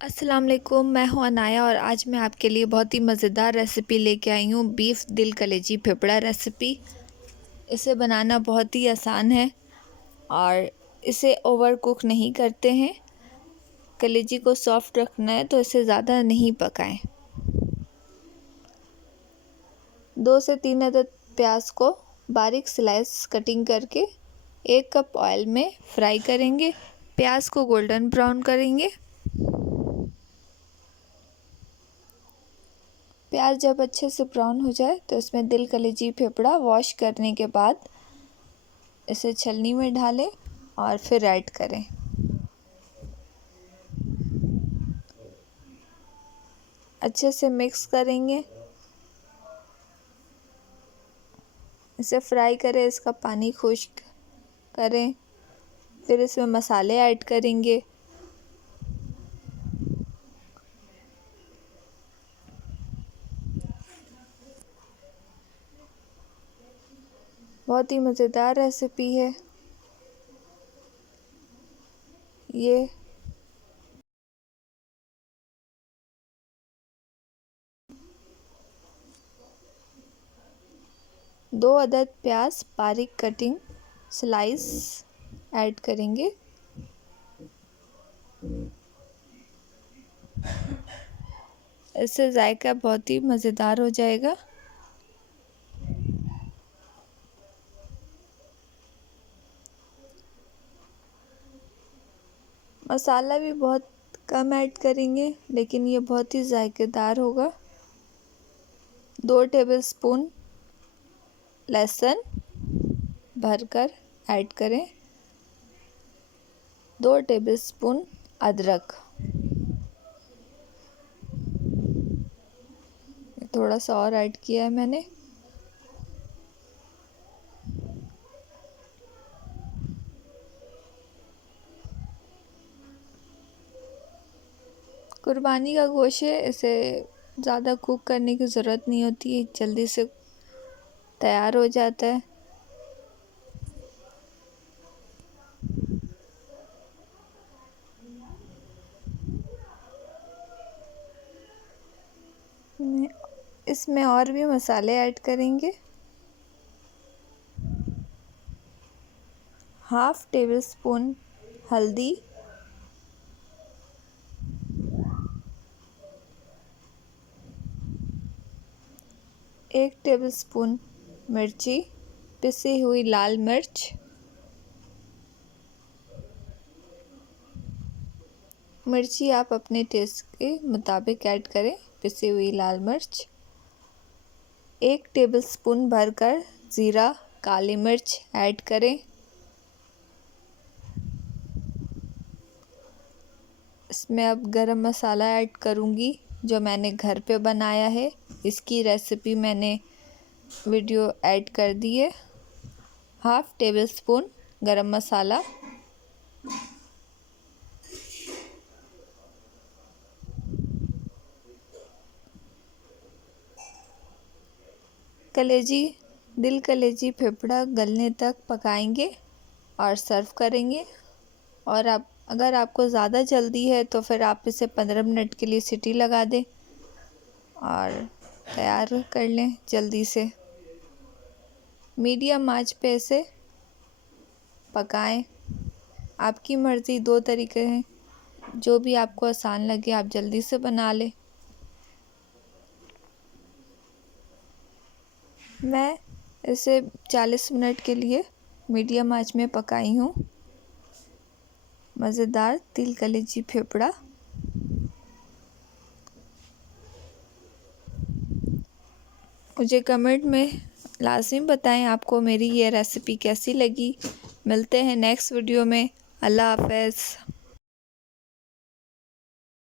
अस्सलाम वालेकुम, मैं हूं अनाया और आज मैं आपके लिए बहुत ही मज़ेदार रेसिपी लेके आई हूं। बीफ दिल कलेजी फेफड़ा रेसिपी। इसे बनाना बहुत ही आसान है और इसे ओवर कुक नहीं करते हैं। कलेजी को सॉफ्ट रखना है तो इसे ज़्यादा नहीं पकाएं। 2 से 3 अदद प्याज को बारीक स्लाइस कटिंग करके 1 कप ऑयल में फ्राई करेंगे। प्याज को गोल्डन ब्राउन करेंगे। प्याज जब अच्छे से ब्राउन हो जाए तो इसमें दिल कलेजी फेफड़ा वॉश करने के बाद इसे छलनी में ढालें और फिर ऐड करें। अच्छे से मिक्स करेंगे। इसे फ्राई करें, इसका पानी खुश्क करें। फिर इसमें मसाले ऐड करेंगे। बहुत ही मज़ेदार रेसिपी है ये। दो अदद प्याज बारीक कटिंग स्लाइस ऐड करेंगे। इससे जायका बहुत ही मज़ेदार हो जाएगा। मसाला भी बहुत कम ऐड करेंगे लेकिन ये बहुत ही जायकेदार होगा। 2 टेबलस्पून लहसुन भरकर ऐड करें। 2 टेबलस्पून अदरक। थोड़ा सा और ऐड किया है मैंने। कुर्बानी का गोश्त है, इसे ज़्यादा कुक करने की ज़रूरत नहीं होती है, जल्दी से तैयार हो जाता है। इसमें और भी मसाले ऐड करेंगे। 1/2 टेबलस्पून हल्दी, 1 टेबलस्पून मिर्ची, पिसी हुई लाल मिर्च, मिर्ची आप अपने टेस्ट के मुताबिक ऐड करें। पिसी हुई लाल मिर्च, 1 टेबलस्पून भरकर ज़ीरा काली मिर्च ऐड करें। इसमें अब गरम मसाला ऐड करूँगी जो मैंने घर पे बनाया है। इसकी रेसिपी मैंने वीडियो ऐड कर दी है। 1/2 टेबलस्पून गरम मसाला, कलेजी दिल कलेजी फेफड़ा गलने तक पकाएंगे और सर्व करेंगे। और अगर आपको ज़्यादा जल्दी है तो फिर आप इसे 15 मिनट के लिए सीटी लगा दें और तैयार कर लें जल्दी से। मीडियम आंच पे इसे पकाएं। आपकी मर्ज़ी, 2 तरीके हैं, जो भी आपको आसान लगे आप जल्दी से बना लें। मैं इसे 40 मिनट के लिए मीडियम आंच में पकाई हूँ। मज़ेदार दिल कलेजी फेफड़ा। मुझे कमेंट में लाज़िम बताएं आपको मेरी ये रेसिपी कैसी लगी। मिलते हैं नेक्स्ट वीडियो में। अल्लाह हाफ़िज़।